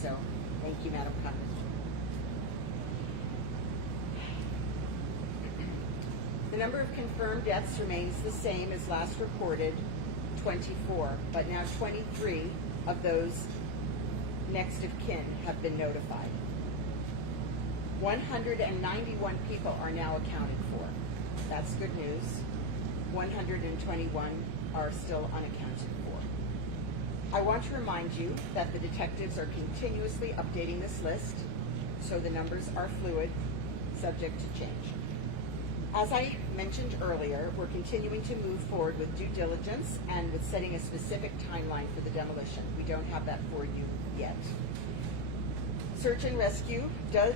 So thank you, Madam Clerk. The number of confirmed deaths remains the same as last reported, 24, but now 23 of those next of kin have been notified. 191 people are now accounted for. That's good news. 121 are still unaccounted for. I want to remind you that the detectives are continuously updating this list, so the numbers are fluid, subject to change. As I mentioned earlier, we're continuing to move forward with due diligence and with setting a specific timeline for the demolition. We don't have that for you yet. Search and rescue does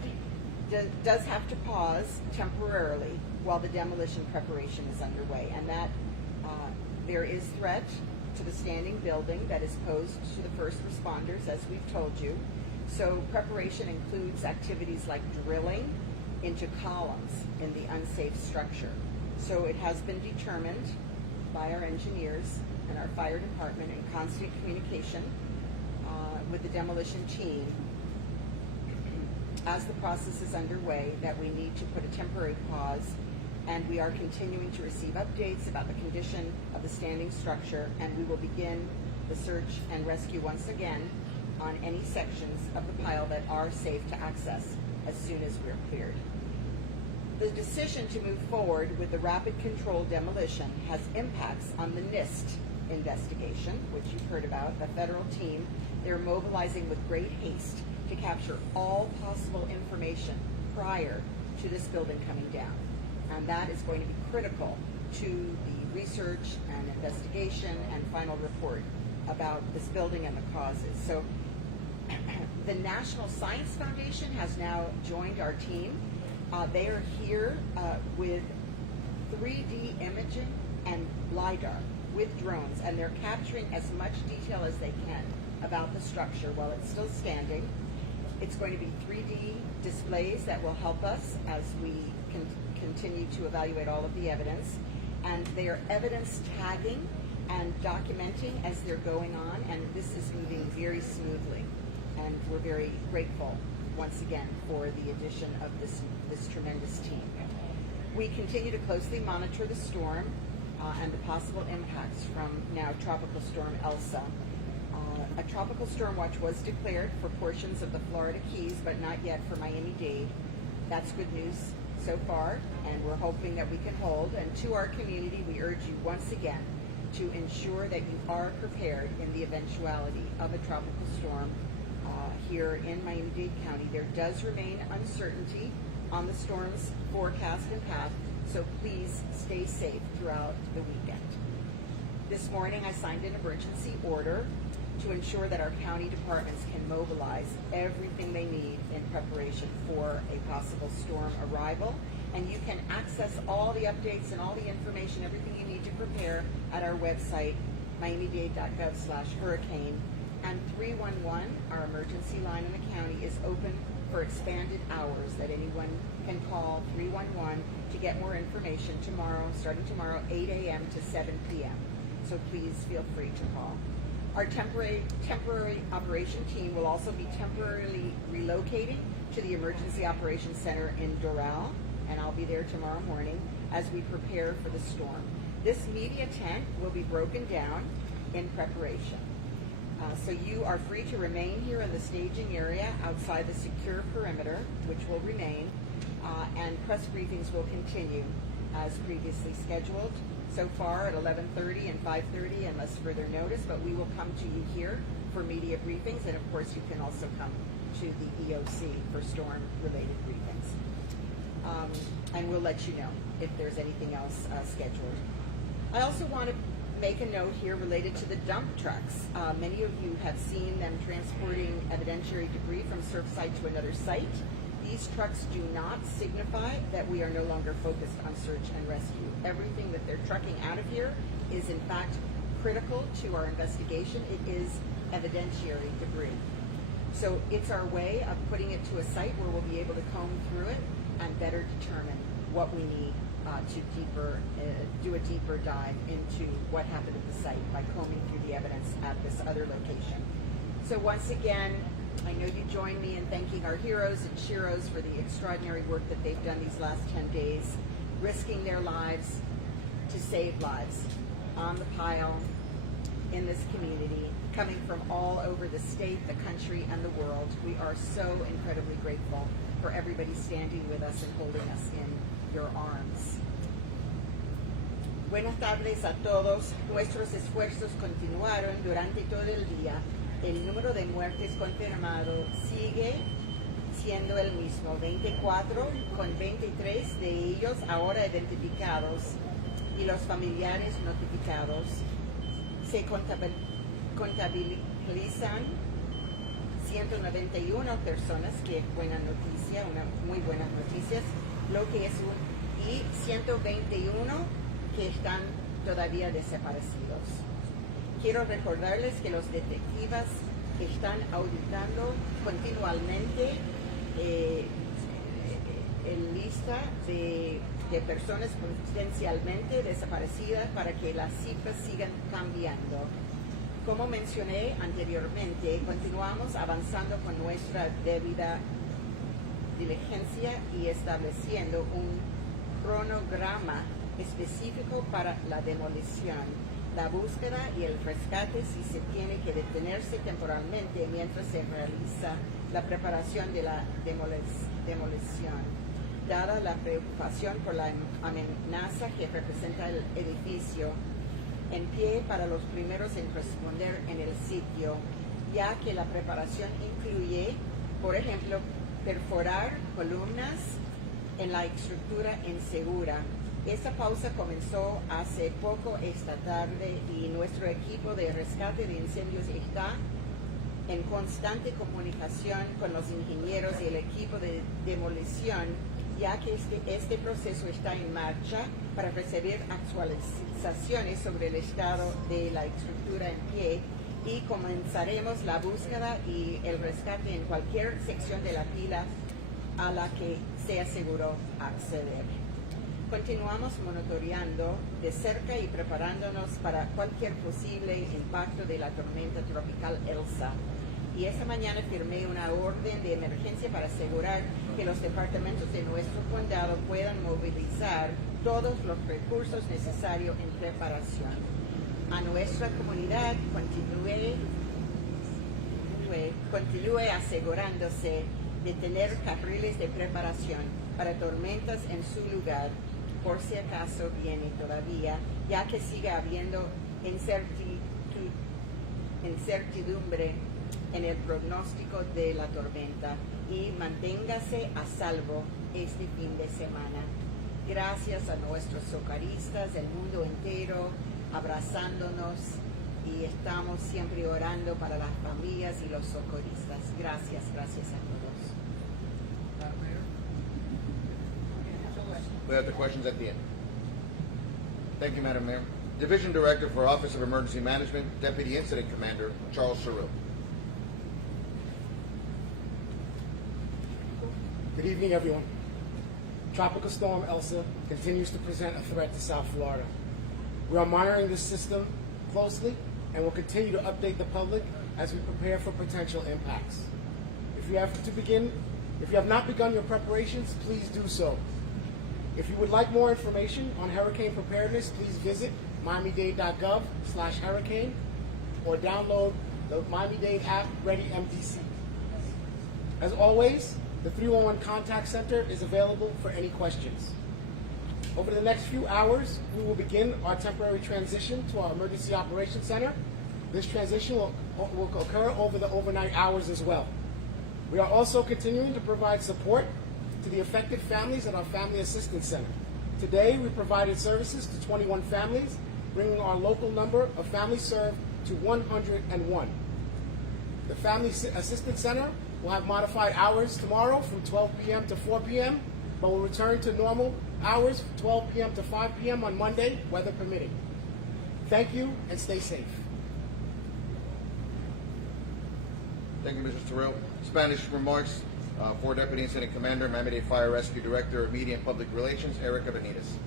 have to pause temporarily while the demolition preparation is underway, and that there is threat to the standing building that is posed to the first responders, as we've told you. So preparation includes activities like drilling into columns in the unsafe structure. So it has been determined by our engineers and our fire department in constant communication with the demolition team as the process is underway that we need to put a temporary pause, and we are continuing to receive updates about the condition of the standing structure, and we will begin the search and rescue once again on any sections of the pile that are safe to access as soon as we're cleared. The decision to move forward with the rapid control demolition has impacts on the NIST investigation, which you've heard about, the federal team. They're mobilizing with great haste to capture all possible information prior to this building coming down. And that is going to be critical to the research and investigation and final report about this building and the causes. So the National Science Foundation has now joined our team. They are here with 3D imaging and LiDAR with drones, and they're capturing as much detail as they can about the structure while it's still standing. It's going to be 3D displays that will help us as we continue to evaluate all of the evidence, and they are evidence tagging and documenting as they're going on, and this is moving very smoothly, and we're very grateful once again for the addition of this tremendous team. We continue to closely monitor the storm and the possible impacts from now Tropical Storm Elsa. A tropical storm watch was declared for portions of the Florida Keys, but not yet for Miami-Dade. That's good news so far, and we're hoping that we can hold. And to our community, we urge you once again to ensure that you are prepared in the eventuality of a tropical storm here in Miami-Dade County. There does remain uncertainty on the storm's forecast and path, so please stay safe throughout the weekend. This morning I signed an emergency order to ensure that our county departments can mobilize everything they need in preparation for a possible storm arrival. And you can access all the updates and all the information, everything you need to prepare at our website, miamidade.gov/hurricane. And 311, our emergency line in the county, is open for expanded hours that anyone can call 311 to get more information starting tomorrow, 8 a.m. to 7 p.m. So please feel free to call. Our temporary operation team will also be temporarily relocating to the Emergency Operations Center in Doral, and I'll be there tomorrow morning as we prepare for the storm. This media tent will be broken down in preparation. So you are free to remain here in the staging area outside the secure perimeter, which will remain, and press briefings will continue as previously scheduled. So far at 11:30 and 5:30 unless further notice, but we will come to you here for media briefings, and of course you can also come to the EOC for storm-related briefings. And we'll let you know if there's anything else scheduled. I also want to make a note here related to the dump trucks. Many of you have seen them transporting evidentiary debris from Surfside to another site. These trucks do not signify that we are no longer focused on search and rescue. Everything that they're trucking out of here is in fact critical to our investigation. It is evidentiary debris. So it's our way of putting it to a site where we'll be able to comb through it and better determine what we need to do a deeper dive into what happened at the site by combing through the evidence at this other location. So once again, I know you join me in thanking our heroes and sheroes for the extraordinary work that they've done these last 10 days, risking their lives to save lives on the pile in this community, coming from all over the state, the country, and the world. We are so incredibly grateful for everybody standing with us and holding us in your arms. Buenas tardes a todos. Nuestros esfuerzos continuaron durante todo el día. El número de muertes confirmado sigue siendo el mismo, 24, con 23 de ellos ahora identificados y los familiares notificados. Se contabilizan 191 personas, que es buena noticia, una muy buenas noticias, lo que es y 121 que están todavía desaparecidos. Quiero recordarles que los detectives están auditando continuamente en lista de personas potencialmente desaparecidas para que las cifras sigan cambiando. Como mencioné anteriormente, continuamos avanzando con nuestra debida diligencia y estableciendo un cronograma específico para la demolición, la búsqueda y el rescate si se tiene que detenerse temporalmente mientras se realiza la preparación de la demolición. Dada la preocupación por la amenaza que representa el edificio, en pie para los primeros en responder en el sitio, ya que la preparación incluye, por ejemplo, perforar columnas en la estructura insegura. Esta pausa comenzó hace poco esta tarde y nuestro equipo de rescate de incendios está en constante comunicación con los ingenieros y el equipo de demolición, ya que este proceso está en marcha para recibir actualizaciones sobre el estado de la estructura en pie y comenzaremos la búsqueda y el rescate en cualquier sección de la pila a la que se aseguró acceder. Continuamos monitoreando de cerca y preparándonos para cualquier posible impacto de la tormenta tropical Elsa. Y esta mañana firmé una orden de emergencia para asegurar que los departamentos de nuestro condado puedan movilizar todos los recursos necesarios en preparación. A nuestra comunidad continúe asegurándose de tener carriles de preparación para tormentas en su lugar, por si acaso viene todavía, ya que sigue habiendo incertidumbre en el pronóstico de la tormenta, y manténgase a salvo este fin de semana. Gracias a nuestros socorristas del mundo entero, abrazándonos, y estamos siempre orando para las familias y los socorristas. Gracias a todos. We have the questions at the end. Thank you, Madam Mayor. Division Director for Office of Emergency Management, Deputy Incident Commander, Charles Surreal. Good evening, everyone. Tropical Storm Elsa continues to present a threat to South Florida. We are monitoring this system closely and will continue to update the public as we prepare for potential impacts. If you have not begun your preparations, please do so. If you would like more information on hurricane preparedness, please visit miamidade.gov/hurricane or download the Miami-Dade app, Ready MDC. As always, the 311 Contact Center is available for any questions. Over the next few hours, we will begin our temporary transition to our Emergency Operations Center. This transition will occur over the overnight hours as well. We are also continuing to provide support to the affected families at our Family Assistance Center. Today, we provided services to 21 families, bringing our local number of families served to 101. The Family Assistance Center will have modified hours tomorrow from 12 p.m. to 4 p.m., but will return to normal hours from 12 p.m. to 5 p.m. on Monday, weather permitting. Thank you, and stay safe. Thank you, Mr. Surreal. Spanish remarks for Deputy Incident Commander, Miami-Dade Fire Rescue Director of Media and Public Relations, Erica Benitez.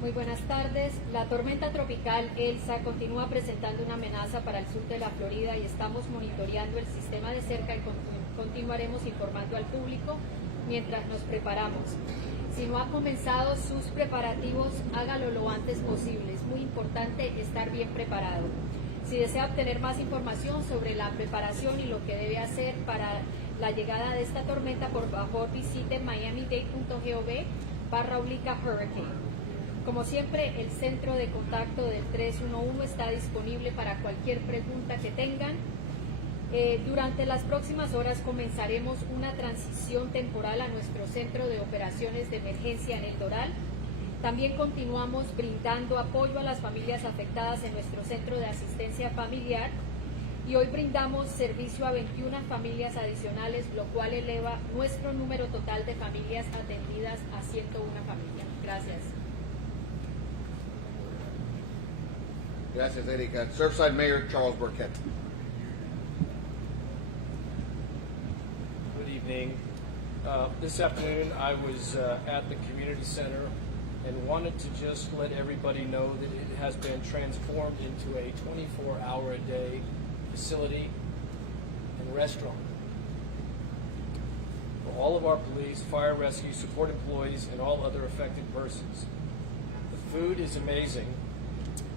Muy buenas tardes. La tormenta tropical Elsa continúa presentando una amenaza para el sur de la Florida y estamos monitoreando el sistema de cerca y continuaremos informando al público mientras nos preparamos. Si no ha comenzado sus preparativos, hágalo lo antes posible. Es muy importante estar bien preparado. Si desea obtener más información sobre la preparación y lo que debe hacer para la llegada de esta tormenta, por favor visite miamidade.gov/hurricane. Como siempre, el centro de contacto del 311 está disponible para cualquier pregunta que tengan. Durante las próximas horas comenzaremos una transición temporal a nuestro centro de operaciones de emergencia en El Doral. También continuamos brindando apoyo a las familias afectadas en nuestro centro de asistencia familiar y hoy brindamos servicio a 21 familias adicionales, lo cual eleva nuestro número total de familias atendidas a 101 familias. Gracias. Gracias, Erika. Surfside Mayor Charles Burkett. Good evening. This afternoon I was at the community center and wanted to just let everybody know that it has been transformed into a 24-hour-a-day facility and restaurant for all of our police, fire rescue, support employees, and all other affected persons. The food is amazing,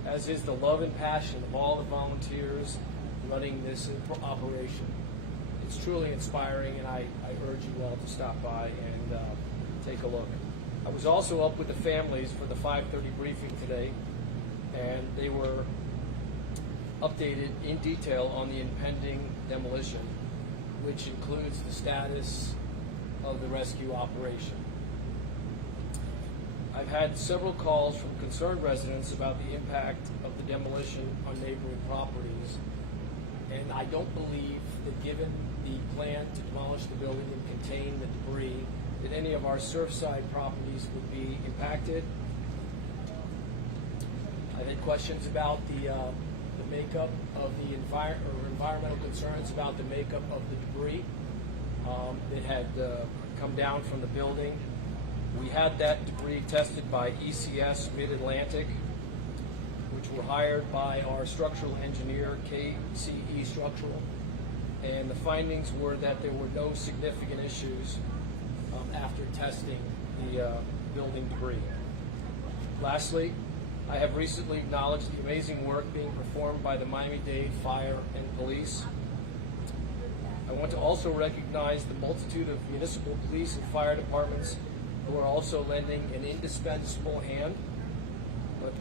as is the love and passion of all the volunteers running this operation. It's truly inspiring, and I urge you all to stop by and take a look. I was also up with the families for the 5:30 briefing today, and they were updated in detail on the impending demolition, which includes the status of the rescue operation. I've had several calls from concerned residents about the impact of the demolition on neighboring properties, and I don't believe that given the plan to demolish the building and contain the debris, that any of our Surfside properties would be impacted. I've had questions about the makeup of the environmental concerns about the makeup of the debris that had come down from the building. We had that debris tested by ECS Mid-Atlantic, which were hired by our structural engineer, KCE Structural, and the findings were that there were no significant issues after testing the building debris. Lastly, I have recently acknowledged the amazing work being performed by the Miami-Dade Fire and Police. I want to also recognize the multitude of municipal police and fire departments who are also lending an indispensable hand, but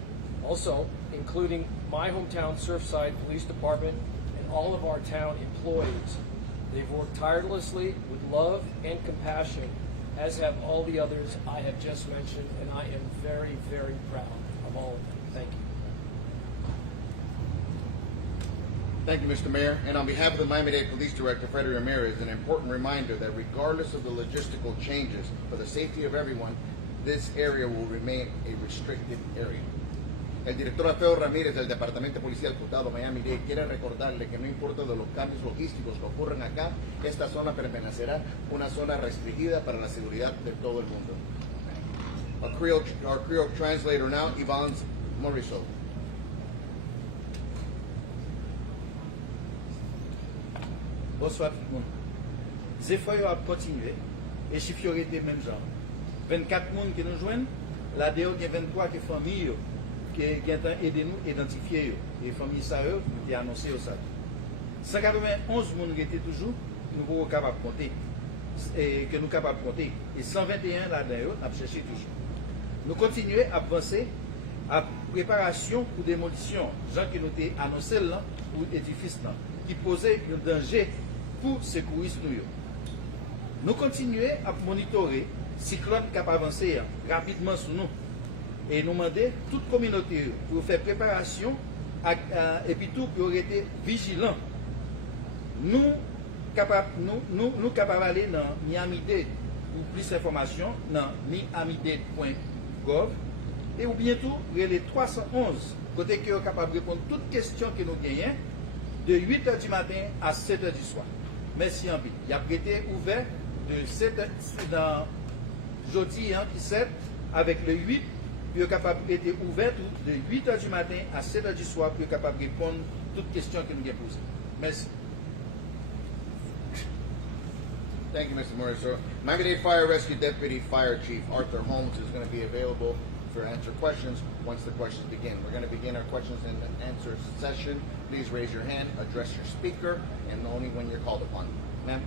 also including my hometown Surfside Police Department and all of our town employees. They've worked tirelessly with love and compassion, as have all the others I have just mentioned, and I am very, very proud of all of them. Thank you. Thank you, Mr. Mayor. And on behalf of the Miami-Dade Police Director, Freddie Ramirez, an important reminder that regardless of the logistical changes, for the safety of everyone, this area will remain a restricted area. El director Alfredo Ramírez del Departamento de Policía del Condado Miami-Dade quiere recordarle que no importa de los cambios logísticos que ocurran acá, esta zona permanecerá una zona restringida para la seguridad de todo el mundo. Our Creole translator now, Yvonne Morisot. Bonsoir tout le monde. Zéphore a continué et chiffre a été même genre. 24 personnes qui nous joignent, là dedans il y a 23 qui familles qui ont aidé nous à identifier et famille ça nous a annoncé ça. 191 personnes qui étaient toujours nous pouvons capable compter et que nous capables de compter et 121 là-dedans on a cherché toujours. Nous continuons à avancer à préparation pour démolition, gens qui nous ont annoncé là pour édifice là qui posait un danger pour secouristes nous. Nous continuons à monitorer cyclone qui a avancé rapidement sur nous et nous demander toute communauté pour faire préparation et puis tout pour être vigilant. Nous capables aller dans Miami-Dade pour plus d'informations dans miamidade.gov et ou bientôt les 311 côté qui est capable de répondre toutes questions que nous gagnons de 8h du matin à 7h du soir. Merci en pile. Il a été ouvert de 7h dans jeudi qui 7 avec le 8 puis capable d'être ouvert de 8h du matin à 7h du soir, puis capable de répondre à toutes questions que nous avons posées. Merci. Thank you, Mr. Morris. So, Miami-Dade Fire Rescue Deputy Fire Chief Arthur Holmes is going to be available for answer questions once the questions begin. We're going to begin our questions and answer session. Please raise your hand, address your speaker, and only when you're called upon. Ma'am?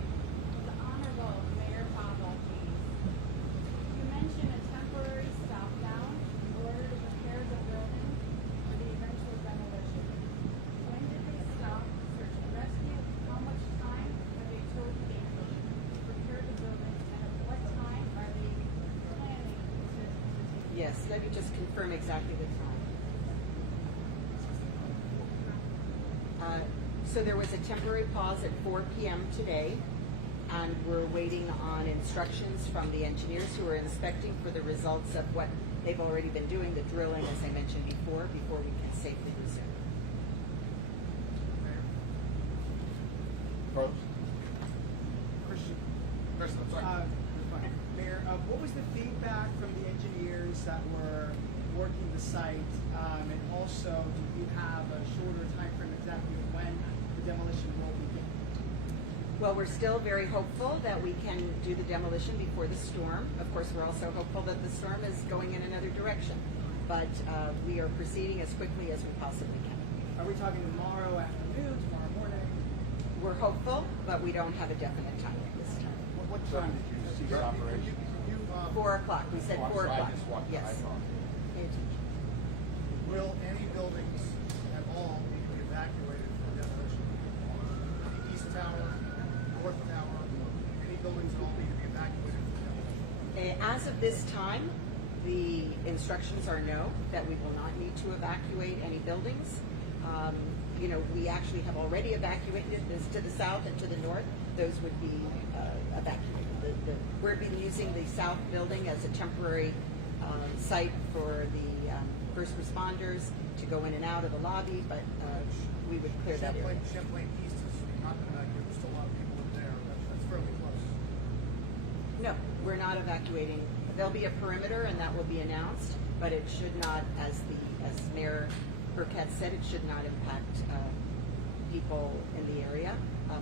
The Honorable Mayor Pablo, please. You mentioned a temporary stop down in order to prepare the building for the eventual demolition. When did they stop search and rescue? How much time have they told you to prepare the building, and at what time are they planning to take? Yes, let me just confirm exactly the time. So there was a temporary pause at 4 p.m. today, and we're waiting on instructions from the engineers who are inspecting for the results of what they've already been doing, the drilling, as I mentioned before we can safely resume. Pros? Christian. Kristen, I'm sorry. Mayor, what was the feedback from the engineers that were working the site? And also, do you have a shorter time frame exactly of when the demolition will begin? Well, we're still very hopeful that we can do the demolition before the storm. Of course, we're also hopeful that the storm is going in another direction. But we are proceeding as quickly as we possibly can. Are we talking tomorrow afternoon, tomorrow morning? We're hopeful, but we don't have a definite time at this time. What time did you cease operation? 4 o'clock. We said 4 o'clock. Yes. Pay attention. Will any buildings at all need to be evacuated for demolition? The East Tower, North Tower, any buildings at all need to be evacuated for demolition? As of this time, the instructions are no, that we will not need to evacuate any buildings. We actually have already evacuated this to the south and to the north. Those would be evacuated. We're been using the south building as a temporary site for the first responders to go in and out of the lobby, but we would clear that area. Champlain East is not been evacuated. There's still a lot of people in there. That's fairly close. No, we're not evacuating. There'll be a perimeter, and that will be announced, but it should not, as Mayor Burkett said, it should not impact people in the area.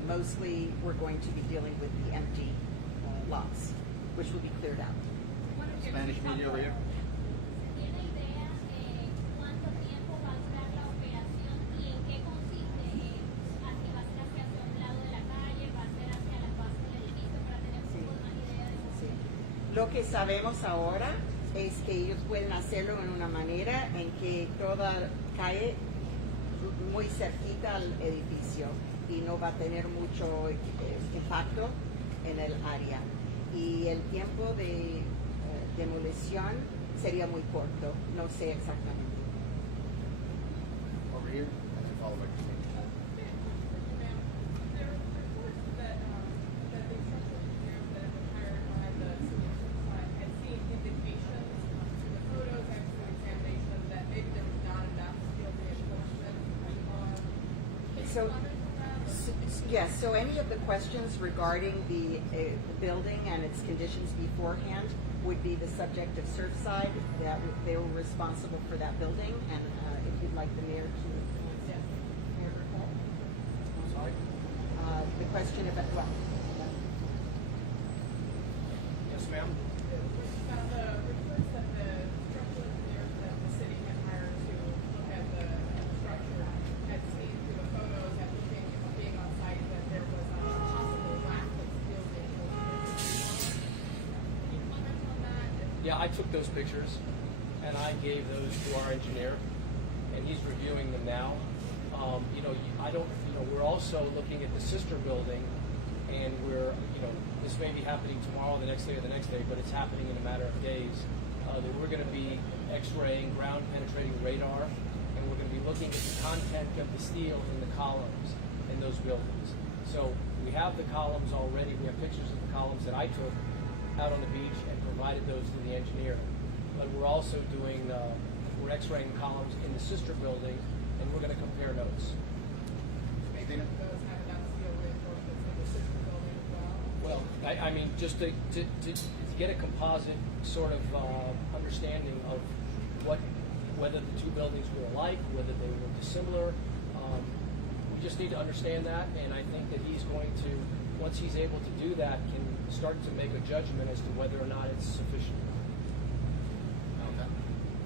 Mostly, we're going to be dealing with the empty lots, which will be cleared out. Spanish media over here. ¿Tiene idea cuánto tiempo va a durar la operación y en qué consiste? ¿Hacia va a ser hacia un lado de la calle, va a ser hacia las bases del edificio para tener un poco más idea de cómo? Sí. Lo que sabemos ahora es que ellos pueden hacerlo en una manera en que toda cae muy cerquita al edificio y no va a tener mucho impacto en el área. Y el tiempo de demolición sería muy corto, no sé exactamente. Over here, and then followed by Christine. There were reports that the structural engineers that have been hired by the city of Surfside had seen indications through the photos and through examination that maybe there was not enough steel reinforcement on. Can you So- comment on that? Yes, so any of the questions regarding the building and its conditions beforehand would be the subject of Surfside. That they were responsible for that building, and if you'd like the mayor to answer. Mayor Burkett? Sorry? The question about, well, Yes, ma'am? About the reports that the structural engineers that the city had hired to look at the structure had seen through the photos and looking, being on site, that there was a possible lack of steel reinforcement. Can you comment on that? Yeah, I took those pictures and I gave those to our engineer, and he's reviewing them now. We're also looking at the sister building, and this may be happening tomorrow, the next day, or the next day, but it's happening in a matter of days. That we're going to be X-raying ground penetrating radar, and we're going to be looking at the content of the steel in the columns in those buildings. So we have the columns already. We have pictures of the columns that I took out on the beach and provided those to the engineer. But we're also doing, we're X-raying columns in the sister building, and we're going to compare notes. Make sure that those have enough steel reinforcements in the sister building as well. Well, I mean, just to get a composite sort of understanding of whether the two buildings were alike, whether they were dissimilar. We just need to understand that, and I think that he's going to, once he's able to do that, can start to make a judgment as to whether or not it's sufficient.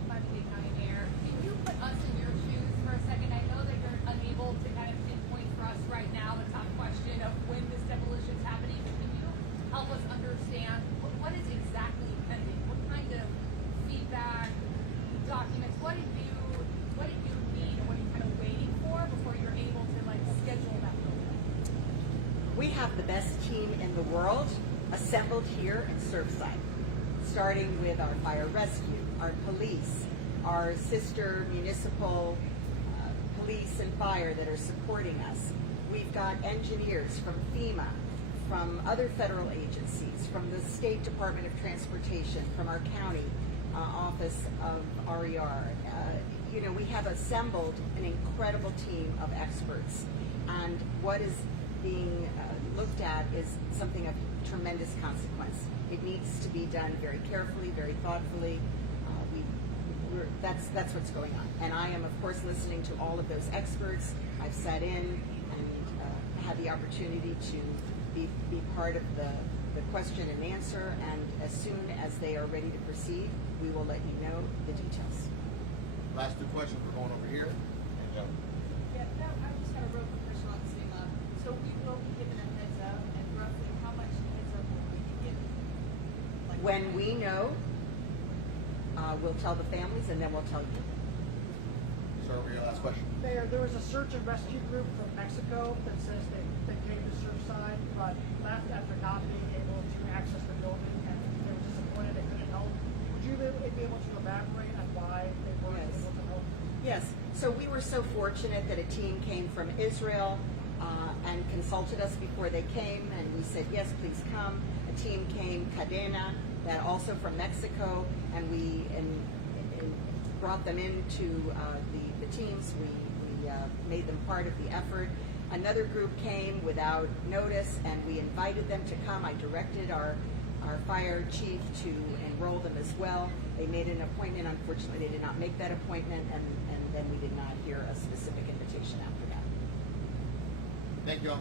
Miami-Dade County Mayor, can you put us in your shoes for a second? I know that you're unable to kind of pinpoint for us right now the top question of when this demolition is happening, but can you help us understand what is exactly pending? What kind of feedback, documents, what did you need and what are you kind of waiting for before you're able to like schedule that building? We have the best team in the world assembled here in Surfside, starting with our fire rescue, our police, our sister municipal police and fire that are supporting us. We've got engineers from FEMA, from other federal agencies, from the State Department of Transportation, from our county office of RER. We have assembled an incredible team of experts, and what is being looked at is something of tremendous consequence. It needs to be done very carefully, very thoughtfully. That's what's going on. And I am, of course, listening to all of those experts. I've sat in and had the opportunity to be part of the question and answer, and as soon as they are ready to proceed, we will let you know the details. Last two questions, we're going over here. And Joe. Yeah, no, I just got a real quick question on the same level. So we will be given a heads up, and roughly how much heads up will we be given? Like, When we know, we'll tell the families, and then we'll tell you. Sir, over your last question. Mayor, there was a search and rescue group from Mexico that says they came to Surfside, but left after not being able to access the building, and they were disappointed they couldn't help. Would you be able to elaborate on why they weren't Yes. able to help? Yes, so we were so fortunate that a team came from Israel and consulted us before they came, and we said, yes, please come. A team came, Cadena, that also from Mexico, and we brought them into the teams. We made them part of the effort. Another group came without notice, and we invited them to come. I directed our fire chief to enroll them as well. They made an appointment. Unfortunately, they did not make that appointment, and then we did not hear a specific invitation after that. Thank you all.